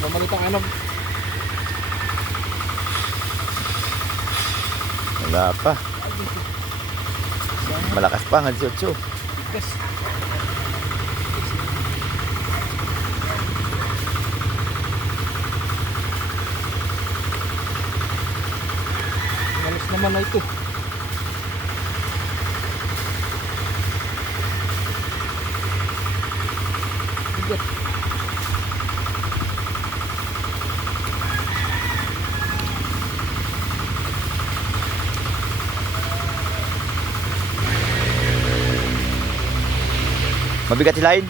Pamalit ang ano. Wala pa. Malakas pa nga 18. Yes. Malis naman na ito. Bigat. Mabigat hilahin.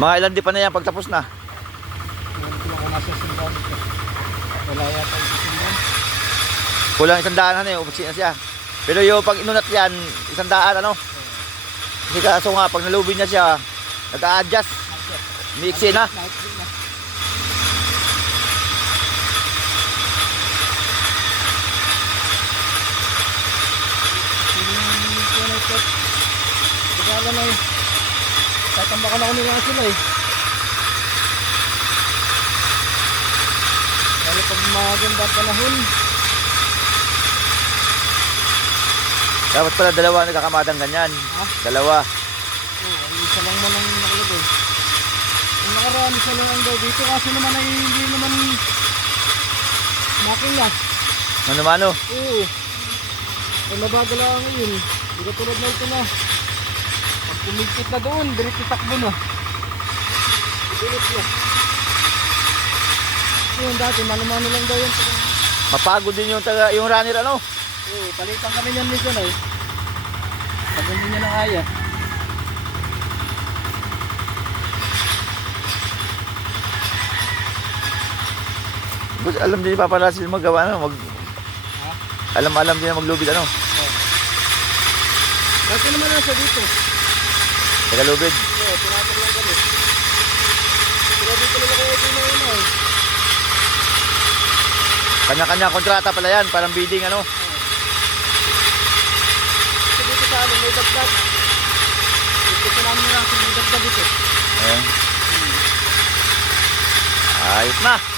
Mga ilan di pa na yan pagtapos na. Kulang ko nasa simbahan ito. Wala yata yung simbahan. Kulang 100 ano eh, upiksi na siya. Pero yung pag inunat yan, 100 ano. Kasi kaso nga, pag nalubin niya siya, nag-a-adjust. Mixin na. Pagkala na eh. Tatambakan ako nila sila eh. Lalo pag maganda panahon. Dapat pala dalawa nagkakamadang ganyan. Ha? Dalawa. Oo, isa lang man ang nakalagay. Ang nakaraan isa lang ang daw dito kasi naman ay hindi naman makina. Mano-mano. Oo. Ay mabagal lang ngayon. Hindi ka tulad na ito na. Pag pumigpit na doon, diretso takbo na. Pilit na. Yun dati, mano-mano lang daw yan. Mapagod din yung runner ano. Oo, palitan kami niyan minsan eh. Pag hindi niya ng aya. Boss, alam din ni Papa Russell magawa ano, Ha? alam din na maglubid ano. Dati naman nasa dito. Tagalubid. Oo, tinatak lang kami. Sila dito nila kaya ito na yun eh. Kanya-kanya kontrata pala yan, parang bidding ano. Kasi dito sa amin, may dagdag. Dito sa namin nila, may dagdag dito. Ayan. Ayos na.